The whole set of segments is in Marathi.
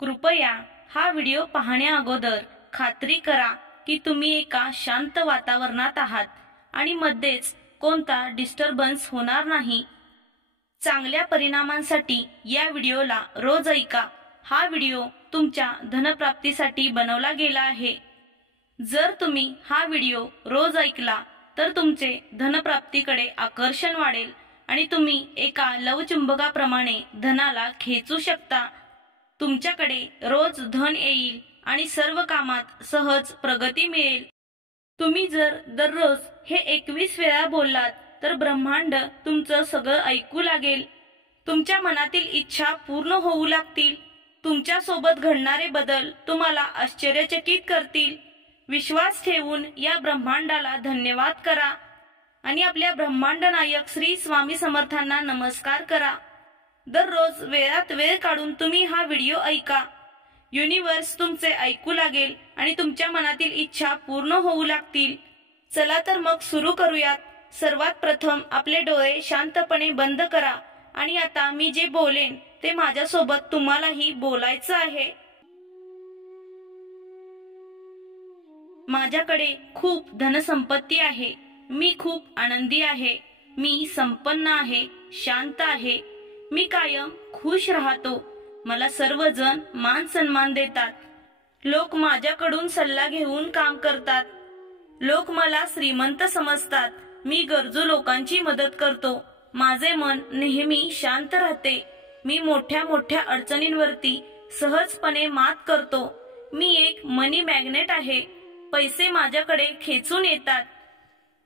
कृपया हा व्हिडिओ पाहण्याअगोदर खात्री करा की तुम्ही एका शांत वातावरणात आहात आणि मध्येच कोणता डिस्टर्बन्स होणार नाही। चांगल्या परिणामांसाठी या व्हिडिओला रोज ऐका। हा व्हिडिओ तुमच्या धनप्राप्तीसाठी बनवला गेला आहे। जर तुम्ही हा व्हिडिओ रोज ऐकला तर तुमचे धनप्राप्तीकडे आकर्षण वाढेल आणि तुम्ही एका लवचुंबकाप्रमाणे धनाला खेचू शकता। तुमच्याकडे रोज धन येईल आणि सर्व कामात सहज प्रगती मिळेल। तुम्ही जर दररोज हे 21 वेळा बोललात तर ब्रह्मांड तुमचं सगळं ऐकू लागेल। तुमच्या मनातील इच्छा पूर्ण होऊ लागतील। तुमच्या सोबत घडणारे बदल तुम्हाला आश्चर्यचकित करतील। विश्वास ठेवून या ब्रह्मांडाला धन्यवाद करा आणि आपल्या ब्रह्मांड नायक श्री स्वामी समर्थांना नमस्कार करा। दररोज वेळात वेळ काढून तुम्ही हा व्हिडिओ ऐका। युनिवर्स तुमचे ऐकू लागेल आणि तुमच्या मनातील इच्छा पूर्ण होऊ लागतील। चला तर मग सुरू करूयात। सर्वात प्रथम आपले डोळे शांतपणे बंद करा आणि आता मी जे बोलेन ते माझ्यासोबत तुम्हालाही बोलायचं आहे। माझ्याकडे खूप धनसंपत्ती आहे। मी खूप आनंदी आहे। मी संपन्न आहे, शांत आहे। मी कायम खुश राहतो। मला सर्वजण मान सन्मान देतात। लोक माझ्याकडून सल्ला घेऊन काम करतात। लोक मला श्रीमंत समजतात। मी गरजू लोकांची मदत करतो। माझे मन नेहमी शांत राहते। मी मोठ्या मोठ्या अडचणींवरती सहजपणे मात करतो। मी एक मनी मॅग्नेट आहे। पैसे माझ्याकडे खेचून येतात।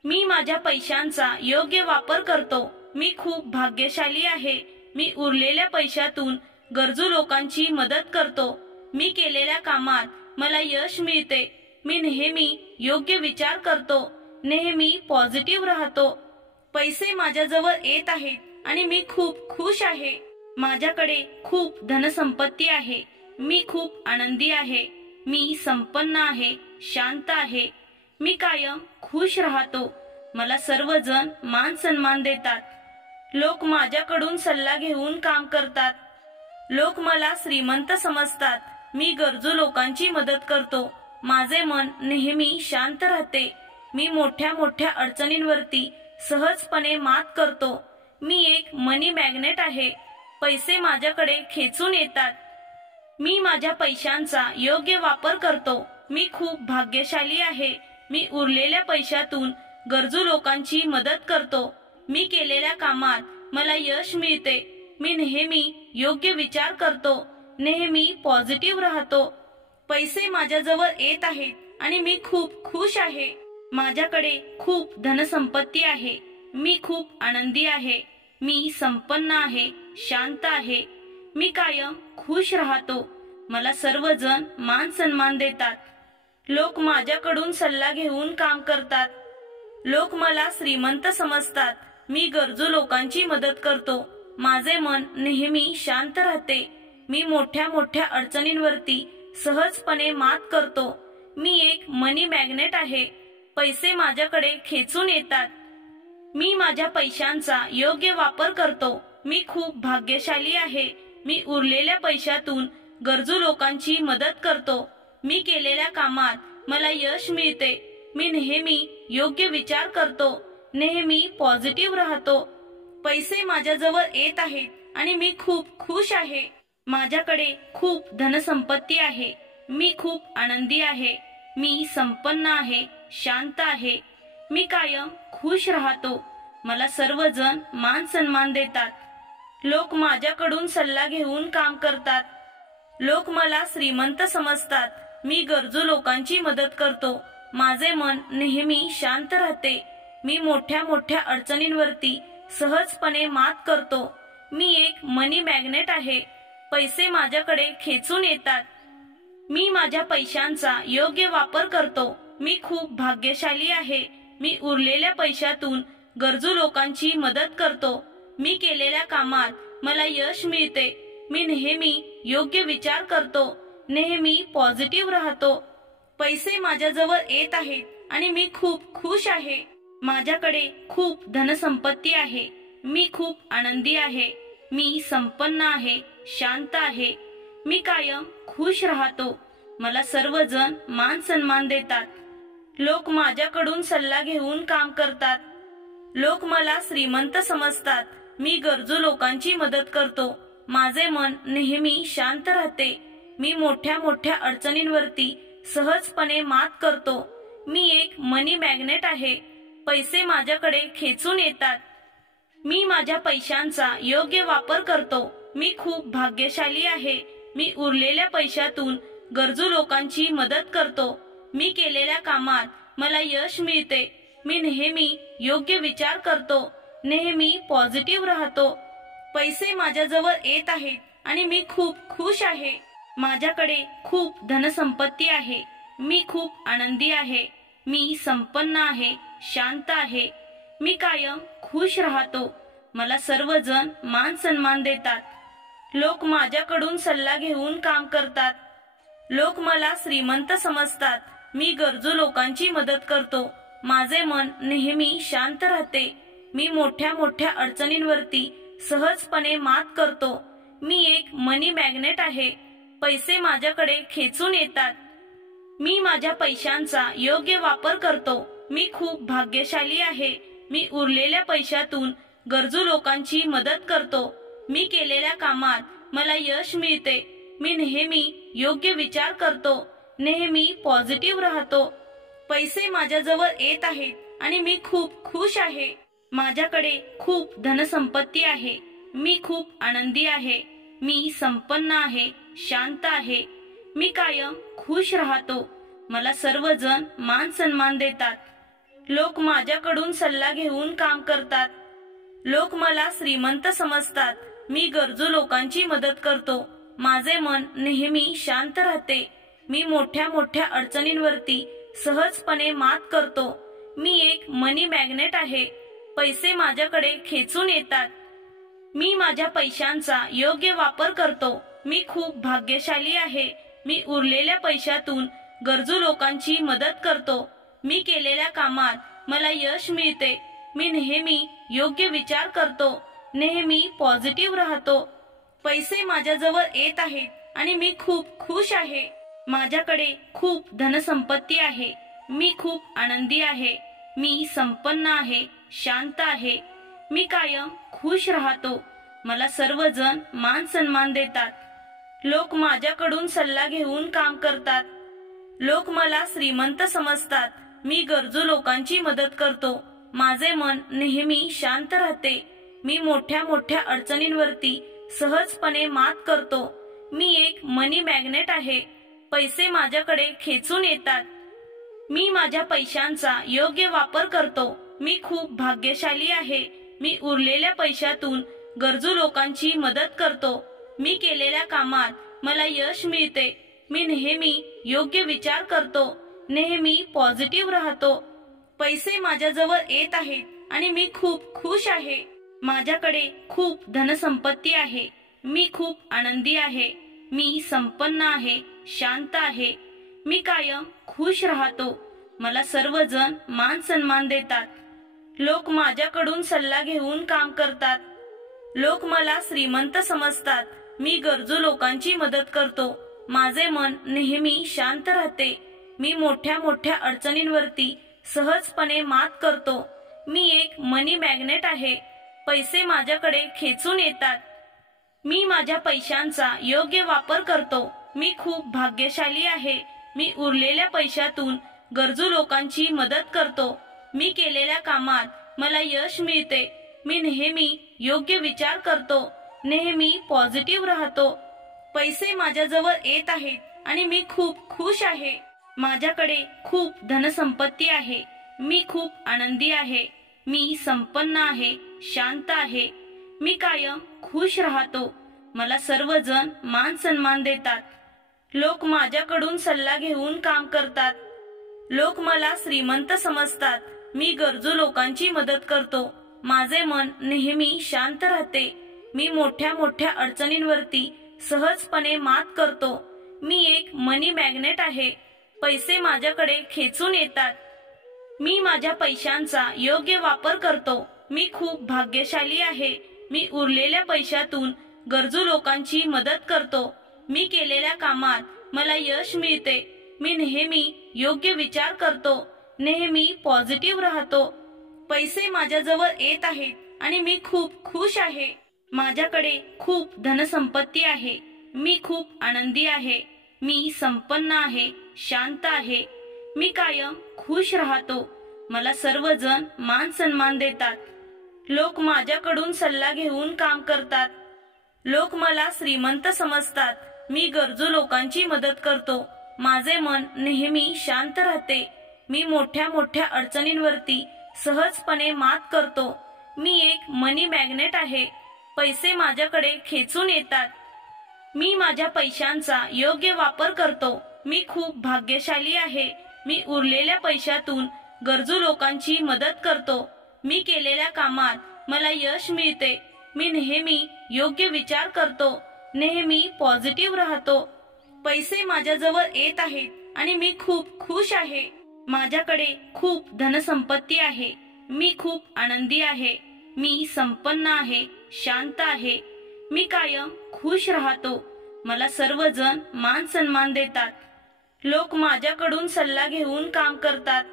मी माझ्या पैशांचा योग्य वापर करतो। मी खूप भाग्यशाली आहे। मी उरलेल्या पैशातून गरजू लोकांची मदत करतो। मी केलेल्या कामात मला यश मिळते। मी नेहमी योग्य विचार करतो। नेहमी पॉझिटिव्ह राहतो। पैसे माझ्याजवळ येत आहेत आणि मी खूप खुश आहे। माझ्याकडे खूप धनसंपत्ती आहे। मी खूप आनंदी आहे। मी संपन्न आहे, शांत आहे। मी कायम खुश राहतो। मला सर्वजण मान सन्मान देतात। लोक माझ्याकडून सल्ला घेऊन काम करतात। लोक मला श्रीमंत समजतात। मी गरजू लोकांची मदत करतो। माझे मन नेहमी शांत राहते। मी मोठ्या मोठ्या अडचणींवरती सहजपणे मात करतो। मी एक मनी मॅग्नेट आहे। पैसे माझ्याकडे खेचून येतात। मी माझ्या पैशांचा योग्य वापर करतो। मी खूप भाग्यशाली आहे। मी उरलेल्या पैशातून गरजू लोकांची मदत करतो। मी केलेल्या कामात मला यश मिळते। मी नेहमी योग्य विचार करतो। नेहमी पॉझिटिव्ह राहतो। पैसे माझ्याजवळ येत आहेत आणि मी खूप खुश आहे। माझ्याकडे खूप धनसंपत्ती आहे। मी खूप आनंदी आहे। मी संपन्न आहे, शांत आहे। मी कायम खुश राहतो। मला सर्वजण मान सन्मान देतात। लोक माझ्याकडून सल्ला घेऊन काम करतात। लोक मला श्रीमंत समजतात। मी गरजू लोकांची मदत करतो। माझे मन नेहमी शांत राहते। मी मोठ्या मोठ्या अडचणींवरती सहजपणे मात करतो। मी एक मनी मॅग्नेट आहे। पैसे माझ्याकडे खेचून येतात। मी माझ्या पैशांचा योग्य वापर करतो। मी खूप भाग्यशाली आहे। मी उरलेल्या पैशातून गरजू लोकांची मदत करतो। मी केलेल्या कामात मला यश मिळते। मी नेहमी योग्य विचार करतो। नेहमी पॉझिटिव्ह राहतो। पैसे माझ्याजवळ येत आहेत आणि मी खूप खुश आहे। माझ्याकडे खूप धनसंपत्ती आहे। मी खूप आनंदी आहे। मी संपन्न आहे, शांत आहे। मी कायम खुश राहतो। मला सर्वजण मान सन्मान देतात। लोक माझ्याकडून सल्ला घेऊन काम करतात। लोक मला श्रीमंत समजतात। मी गरजू लोकांची मदत करतो। माझे मन नेहमी शांत राहते। मी मोठ्या मोठ्या अडचणींवरती सहजपणे मात करतो। मी एक मनी मॅग्नेट आहे। पैसे माझ्याकडे खेचून येतात। मी माझ्या पैशांचा योग्य वापर करतो। मी खूप भाग्यशाली आहे। मी उरलेल्या पैशातून गरजू लोकांची मदत करतो। मी केलेल्या कामात मला यश मिळते। मी नेहमी योग्य विचार करतो। नेहमी पॉझिटिव्ह राहतो। पैसे माझ्याजवळ येत आहेत आणि मी खूप खुश आहे। माझ्याकडे खूप धनसंपत्ती आहे। मी खूप आनंदी आहे। मी संपन्न आहे, शांत आहे। मी कायम खुश राहतो. मला सर्वजण मान सन्मान देतात. लोक माझ्याकडून सल्ला घेऊन काम करतात. लोक मला श्रीमंत समजतात. मी गरजू लोकांची मदत करतो. माझे मन नेहमी शांत राहते. मी मोठ्या मोठ्या अडचणींवरती सहजपणे मात करतो. मी एक मनी मॅग्नेट आहे. पैसे माझ्याकडे खेचून येतात. मी माझ्या पैशांचा योग्य वापर करतो. मी खूप भाग्यशाली आहे. मी उरलेल्या पैशातून गरजू लोकांची मदत करतो. मी केलेल्या कामात मला यश मिळते. मी नेहमी योग्य विचार करतो. नेहमी पॉझिटिव्ह राहतो. पैसे माझ्याजवळ येत आहेत आणि मी खूप खुश आहे. माझ्याकडे खूप धनसंपत्ती आहे. मी खूप आनंदी आहे. मी संपन्न आहे, शांत आहे. मी कायम खुश राहतो. मला सर्वजण मान सन्मान देतात. लोक माझ्याकडून सल्ला घेऊन काम करतात. लोक मला श्रीमंत समजतात. मी गरजू लोकांची मदत करतो. माझे मन नेहमी शांत राहते. मी मोठ्या मोठ्या अडचणींवरती सहजपणे मात करतो. मी एक मनी मॅग्नेट आहे. पैसे माझ्याकडे खेचून येतात. मी माझ्या पैशांचा योग्य वापर करतो. मी खूप भाग्यशाली आहे. मी उरलेल्या पैशातून गरजू लोकांची मदत करतो. मी केलेल्या कामात मला यश मिळते. मी नेहमी योग्य विचार करतो. नेहमी पॉझिटिव्ह राहतो. पैसे माझ्याजवळ येत आहेत आणि मी खूप खुश आहे. माझ्याकडे खूप धनसंपत्ती आहे. मी खूप आनंदी आहे. मी संपन्न आहे, शांत आहे. मी कायम खुश राहतो. मला सर्वजण मान सन्मान देतात. लोक माझ्याकडून सल्ला घेऊन काम करतात. लोक मला श्रीमंत समजतात. मी गरजू लोकांची मदत करतो. माझे मन नेहमी शांत राहते. मी मोठ्या मोठ्या अडचणींवरती सहजपणे मात करतो. मी एक मनी मॅग्नेट आहे. पैसे माझ्याकडे खेचून येतात. मी माझ्या पैशांचा योग्य वापर करतो. मी खूप भाग्यशाली आहे. मी उरलेल्या पैशातून गरजू लोकांची मदत करतो. मी केलेल्या कामात मला यश मिळते. मी नेहमी योग्य विचार करतो. नेहमी पॉझिटिव्ह राहतो. पैसे माझ्याजवळ येत आहेत आणि मी खूप खुश आहे. माझ्याकडे खूप धनसंपत्ती आहे. मी खूप आनंदी आहे. मी संपन्न आहे, शांत आहे. मी कायम खुश राहतो. मला सर्वजण मान सन्मान देतात. लोक माझ्याकडून सल्ला घेऊन काम करतात. लोक मला श्रीमंत समजतात. मी गरजू लोकांची मदत करतो. माझे मन नेहमी शांत राहते. मी मोठ्या मोठ्या अडचणींवरती सहजपणे मात करतो. मी एक मनी मॅग्नेट आहे. पैसे माझ्याकडे खेचून येतात. मी माझ्या पैशांचा योग्य वापर करतो. मी खूप भाग्यशाली आहे. मी उरलेल्या पैशातून गरजू लोकांची मदत करतो. मी केलेल्या कामात मला यश मिळते. मी नेहमी योग्य विचार करतो. नेहमी पॉझिटिव्ह राहतो. पैसे माझ्याजवळ येत आहेत आणि मी खूप खुश आहे. माझ्याकडे खूप धनसंपत्ती आहे. मी खूप आनंदी आहे. मी संपन्न आहे, शांत आहे. मी कायम खुश राहतो. मला सर्वजण मान सन्मान देतात. लोक माझ्याकडून सल्ला घेऊन काम करतात. लोक मला श्रीमंत समजतात. मी गरजू लोकांची मदत करतो. माझे मन नेहमी शांत राहते. मी मोठ्या मोठ्या अडचणींवरती सहजपणे मात करतो. मी एक मनी मॅग्नेट आहे. पैसे माझ्याकडे खेचून येतात. मी माझ्या पैशांचा योग्य वापर करतो. मी खूप भाग्यशाली आहे. मी उरलेल्या पैशातून गरजू लोकांची मदत करतो. मी केलेल्या कामात मला यश मिळते. मी नेहमी योग्य विचार करतो. नेहमी पॉझिटिव्ह राहतो. पैसे माझ्याजवळ येत आहेत आणि मी खूप खुश आहे. माझ्याकडे खूप धनसंपत्ती आहे. मी खूप आनंदी आहे. मी संपन्न आहे, शांत आहे. मी कायम खुश राहतो. मला सर्वजण मान सन्मान देतात. लोक माझ्याकडून सल्ला घेऊन काम करतात. लोक मला श्रीमंत समजतात. मी गरजू लोकांची मदत करतो. माझे मन नेहमी शांत राहते. मी मोठ्या मोठ्या अडचणींवरती सहजपणे मात करतो. मी एक मनी मॅग्नेट आहे. पैसे माझ्याकडे खेचून येतात. मी माझ्या पैशांचा योग्य वापर करतो. मी खूप भाग्यशाली आहे. मी उरलेल्या पैशातून गरजू लोकांची मदत करतो. मी केलेल्या कामात मला यश मिळते, मी नेहमी योग्य विचार करतो, नेहमी पॉझिटिव्ह राहतो, पैसे माझ्याजवळ येत आहेत आणि मी खूप खुश आहे, माझ्याकडे खूप धनसंपत्ती आहे, मी खूप आनंदी आहे, मी संपन्न आहे, शांत आहे, मी कायम खुश राहतो, मला सर्वजण मान सन्मान देतात, लोक माझ्याकडून सल्ला घेऊन काम करतात, लोक मला श्रीमंत समजतात, मी गरजू लोकांची मदत करतो, माझे मन नेहमी शांत राहते, मी मोठ्या मोठ्या अडचणींवरती सहजपणे मात करतो, मी एक मनी मॅग्नेट आहे, पैसे माझ्याकडे खेचून येतात, मी माझ्या पैशांचा योग्य वापर करतो, मी खूप भाग्यशाली आहे, मी उरलेल्या पैशातून गरजू लोकांची मदत करतो, मी केलेल्या कामात मला यश मिळते, मी नेहमी योग्य विचार करतो, नेहमी पॉझिटिव्ह राहतो, पैसे माझ्याजवळ येत आहेत आणि मी खूप खुश आहे, माझ्याकडे खूप धनसंपत्ती आहे, मी खूप आनंदी आहे, मी संपन्न आहे, शांत आहे, मी कायम खुश राहतो, मला सर्वजण मान सन्मान देतात, लोक माझ्याकडून सल्ला घेऊन काम करतात,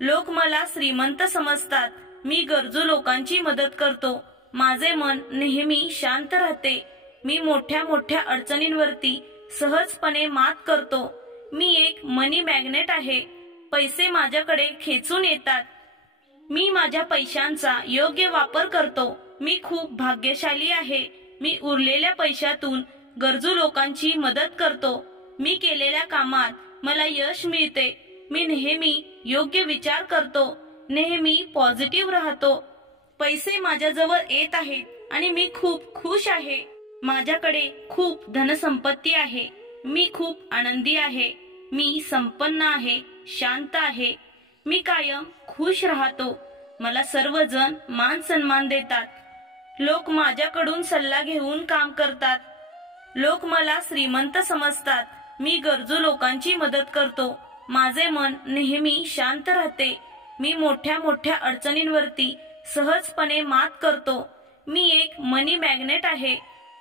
लोक मला श्रीमंत समजतात, मी गरजू लोकांची मदत करतो, माझे मन नेहमी शांत राहते, मी मोठ्या मोठ्या अडचणींवरती सहजपणे मात करतो, मी एक मनी मॅग्नेट आहे, पैसे माझ्याकडे खेचून येतात, मी माझ्या पैशांचा योग्य वापर करतो, मी खूप भाग्यशाली आहे, मी उरलेल्या पैशातून गरजू लोकांची मदत करतो, मी केलेल्या कामात मला यश मिळते, मी नेहमी योग्य विचार करतो, नेहमी पॉझिटिव्ह राहतो, पैसे माझ्याजवळ येत आहेत आणि मी खूप खुश आहे, माझ्याकडे खूप धनसंपत्ती आहे, मी खूप आनंदी आहे, मी संपन्न आहे, शांत आहे, मी कायम खुश राहतो, मला सर्वजण मान सन्मान देतात, लोक माझ्याकडून सल्ला घेऊन काम करतात, लोक मला श्रीमंत समजतात, मी गरजू लोकांची मदत करतो, माझे मन नेहमी शांत राहते, मी मोठ्या मोठ्या अडचणींवरती सहजपणे मात करतो, मी एक मनी मॅग्नेट आहे,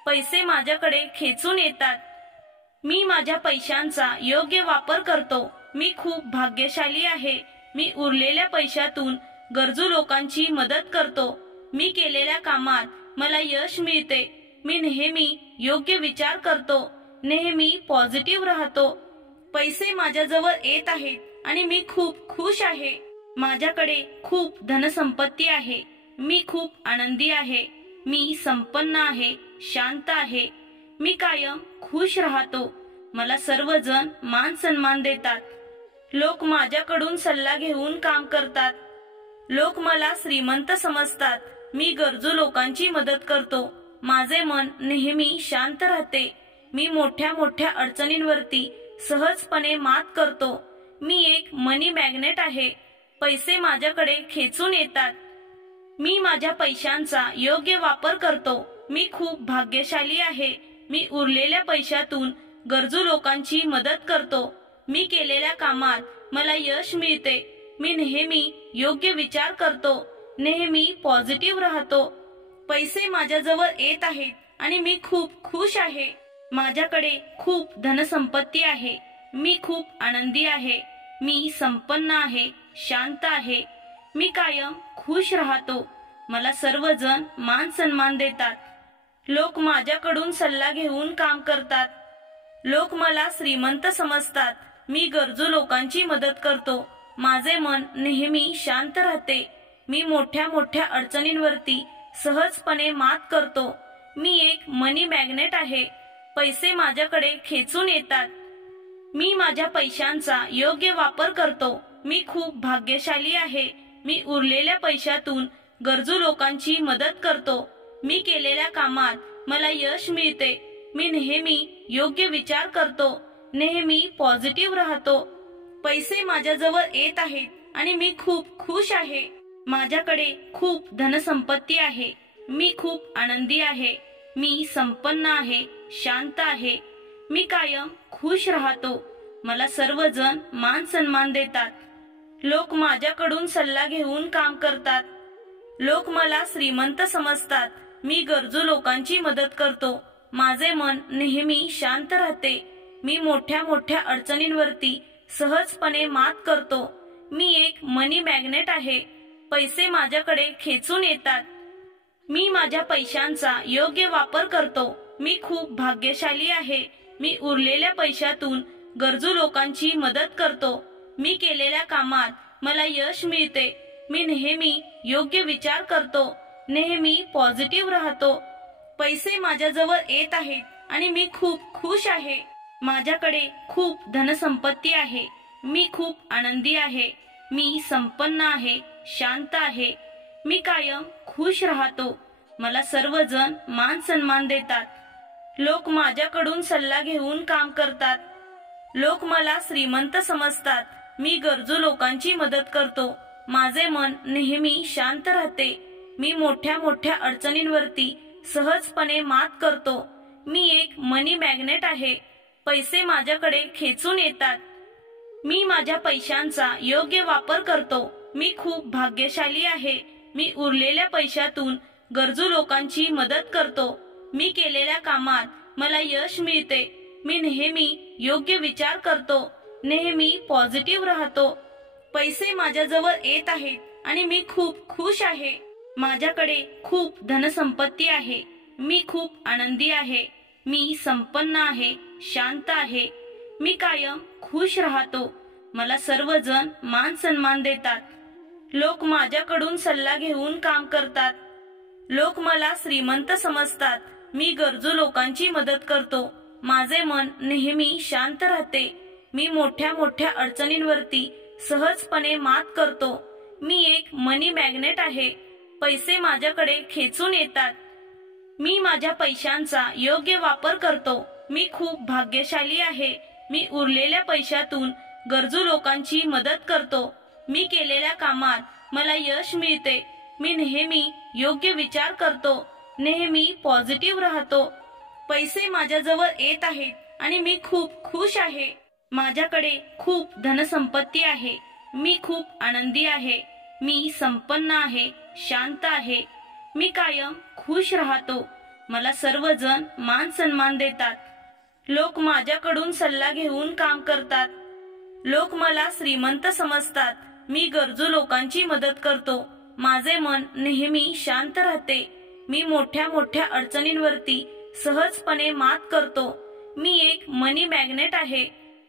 पैसे माझ्याकडे खेचून येतात, मी माझ्या पैशांचा योग्य वापर करतो, मी खूप भाग्यशाली आहे, मी उरलेल्या पैशातून गरजू लोकांची मदत करतो, मी केलेल्या कामात मला यश मिळते, मी नेहमी योग्य विचार करतो, नेहमी पॉझिटिव्ह राहतो, पैसे माझ्याजवळ येत आहेत आणि मी खूप खुश आहे, माझ्याकडे खूप धनसंपत्ती आहे, मी खूप आनंदी आहे, मी संपन्न आहे, शांत आहे, मी कायम खुश राहतो, मला सर्वजण मान सन्मान देतात, लोक माझ्याकडून सल्ला घेऊन काम करतात, लोक मला श्रीमंत समजतात, मी गरजू लोकांची मदत करतो, माझे मन नेहमी शांत राहते, मी मोठ्या मोठ्या अडचणींवरती सहजपणे मात करतो, मी एक मनी मॅग्नेट आहे, पैसे माझ्याकडे खेचून येतात, मी माझ्या पैशांचा योग्य वापर करतो, मी खूप भाग्यशाली आहे, मी उरलेल्या पैशातून गरजू लोकांची मदत करतो, मी केलेल्या कामात मला यश मिळते, मी नेहमी योग्य विचार करतो, नेहमी पॉझिटिव्ह राहतो, पैसे माझ्याजवळ येत आहेत आणि मी खूप खुश आहे, माझ्याकडे खूप धनसंपत्ती आहे, मी खूप आनंदी आहे, मी संपन्न आहे, शांत आहे, मी कायम खुश राहतो, मला सर्वजण मान सन्मान देतात, लोक माझ्याकडून सल्ला घेऊन काम करतात, लोक मला श्रीमंत समजतात, मी गरजू लोकांची मदत करतो, माझे मन नेहमी शांत राहते, मी मोठ्या मोठ्या अडचणींवरती सहजपणे मात करतो, मी एक मनी मॅग्नेट आहे, पैसे माझ्याकडे खेचून येतात, मी माझ्या पैशांचा योग्य वापर करतो, मी खूप भाग्यशाली आहे, मी उरलेल्या पैशातून गरजू लोकांची मदत करतो, मी केलेल्या कामात मला यश मिळते, मी नेहमी योग्य विचार करतो, नेहमी पॉझिटिव्ह राहतो, पैसे माझ्याजवळ येत आहेत आणि मी खूप खुश आहे, माझ्याकडे खूप धनसंपत्ती आहे, मी खूप आनंदी आहे, मी संपन्न आहे, शांत आहे, मी कायम खुश राहतो, मला सर्वजण मान सन्मान देतात, लोक माझ्याकडून सल्ला घेऊन काम करतात, लोक मला श्रीमंत समजतात, मी गरजू लोकांची मदत करतो, माझे मन नेहमी शांत राहते. मी मोठ्या मोठ्या अडचणींवरती सहजपणे मात करतो. मी एक मनी मॅग्नेट आहे. पैसे माझ्याकडे खेचून येतात. मी माझ्या पैशांचा योग्य वापर करतो. मी खूप भाग्यशाली आहे. मी उरलेल्या पैशातून गरजू लोकांची मदत करतो. मी केलेल्या कामात मला यश मिळते. मी नेहमी योग्य विचार करतो. नेहमी पॉझिटिव्ह राहतो. पैसे माझ्याजवळ येत आहेत आणि मी खूप खुश आहे. माझ्याकडे खूप धनसंपत्ती आहे. मी खूप आनंदी आहे. मी संपन्न आहे, शांत आहे. मी कायम खुश राहतो. मला सर्वजण मान सन्मान देतात. लोक माझ्याकडून सल्ला घेऊन काम करतात. लोक मला श्रीमंत समजतात. मी गरजू लोकांची मदत करतो. माझे मन नेहमी शांत राहते. मी मोठ्या मोठ्या अडचणींवरती सहजपणे मात करतो. मी एक मनी मॅग्नेट आहे. पैसे माझ्याकडे खेचून येतात. मी माझ्या पैशांचा योग्य वापर करतो. मी खूप भाग्यशाली आहे. मी उरलेल्या पैशातून गरजू लोकांची मदत करतो. मी केलेल्या कामात मला यश मिळते. मी नेहमी योग्य विचार करतो. नेहमी पॉझिटिव्ह राहतो. पैसे माझ्याजवळ येत आहेत आणि मी खूप खुश आहे. माझ्याकडे खूप धनसंपत्ती आहे. मी खूप आनंदी आहे. मी संपन्न आहे, शांत आहे. मी कायम खुश राहतो. मला सर्वजण मान सन्मान देतात. लोक माझ्याकडून सल्ला घेऊन काम करतात. लोक मला श्रीमंत समजतात. मी गरजू लोकांची मदत करतो. माझे मन नेहमी शांत राहते. मी मोठ्या मोठ्या अडचणींवरती सहजपणे मात करतो. मी एक मनी मॅग्नेट आहे. पैसे माझ्याकडे खेचून येतात. मी माझ्या पैशांचा योग्य वापर करतो. मी खूप भाग्यशाली आहे. मी उरलेल्या पैशातून गरजू लोकांची मदत करतो. मी केलेल्या कामात मला यश मिळते. मी नेहमी योग्य विचार करतो. नेहमी पॉझिटिव्ह राहतो. पैसे माझ्याजवळ येत आहेत आणि मी खूप खुश आहे. माझ्याकडे खूप धनसंपत्ती आहे. मी खूप आनंदी आहे. मी संपन्न आहे, शांत आहे. मी कायम खुश राहतो. मला सर्वजण मान सन्मान देतात. लोक माझ्याकडून सल्ला घेऊन काम करतात. लोक मला श्रीमंत समजतात. मी गरजू लोकांची मदत करतो. माझे मन नेहमी शांत राहते. मी मोठ्या मोठ्या अडचणींवरती सहजपणे मात करतो. मी एक मनी मॅग्नेट आहे.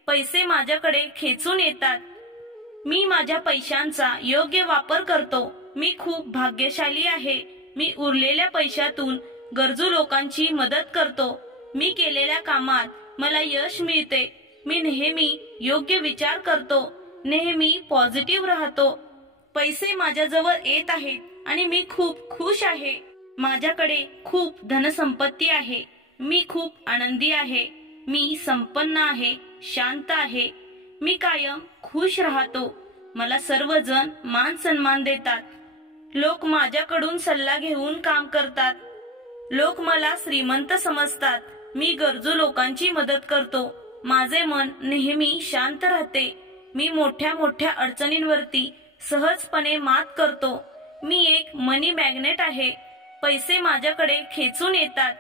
पैसे माझ्याकडे खेचून येतात. मी माझ्या पैशांचा योग्य वापर करतो. मी खूप भाग्यशाली आहे. मी उरलेल्या पैशातून गरजू लोकांची मदत करतो. मी केलेल्या कामात मला यश मिळते. मी नेहमी योग्य विचार करतो. नेहमी पॉझिटिव्ह राहतो. पैसे माझ्याजवळ येत आहेत आणि मी खूप खुश आहे. माझ्याकडे खूप धनसंपत्ती आहे. मी खूप आनंदी आहे. मी संपन्न आहे, शांत आहे. मी कायम खुश राहतो. मला सर्वजण मान सन्मान देतात. लोक माझ्याकडून सल्ला घेऊन काम करतात. लोक मला श्रीमंत समजतात. मी गरजू लोकांची मदत करतो. माझे मन नेहमी शांत राहते. मी मोठ्या मोठ्या अडचणींवरती सहजपणे मात करतो. मी एक मनी मॅग्नेट आहे. पैसे माझ्याकडे खेचून येतात.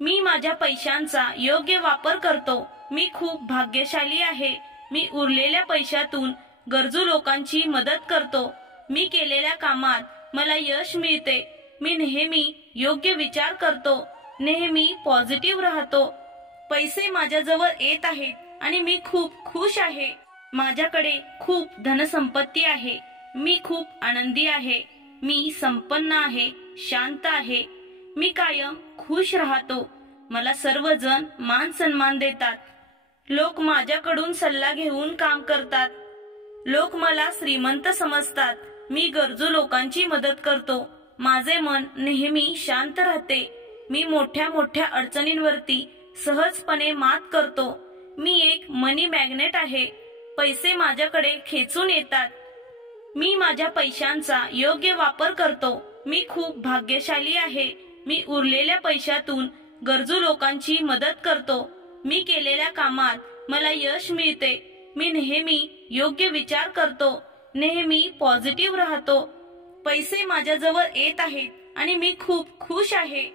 मी माझ्या पैशांचा योग्य वापर करतो. मी खूप भाग्यशाली आहे. मी उरलेल्या पैशातून गरजू लोकांची मदत करतो. मी केलेल्या कामात मला यश मिळते. मी नेहमी योग्य विचार करतो. नेहमी पॉझिटिव्ह राहतो. पैसे माझ्याजवळ येत आहेत आणि मी खूप खुश आहे. माझ्याकडे खूप धनसंपत्ती आहे. मी खूप आनंदी आहे. मी संपन्न आहे, शांत आहे. मी कायम खुश राहतो. मला सर्वजण मान सन्मान देतात. लोक माझ्याकडून सल्ला घेऊन काम करतात. लोक मला श्रीमंत समजतात. मी गरजू लोकांची मदत करतो. माझे मन नेहमी शांत राहते. मी मोठ्या मोठ्या अडचणींवरती सहजपणे मात करतो. मी एक मनी मॅग्नेट आहे. पैसे माझ्याकडे खेचून येतात. मी माझ्या पैशांचा योग्य वापर करतो. मी खूप भाग्यशाली आहे. मी उरलेल्या पैशातून गरजू लोकांची मदत करतो. मी केलेल्या कामात मला यश मिळते. मी नेहमी योग्य विचार करतो. नेहमी पॉझिटिव्ह राहतो. पैसे माझ्याजवळ येत आहेत आणि मी खूप खुश आहे.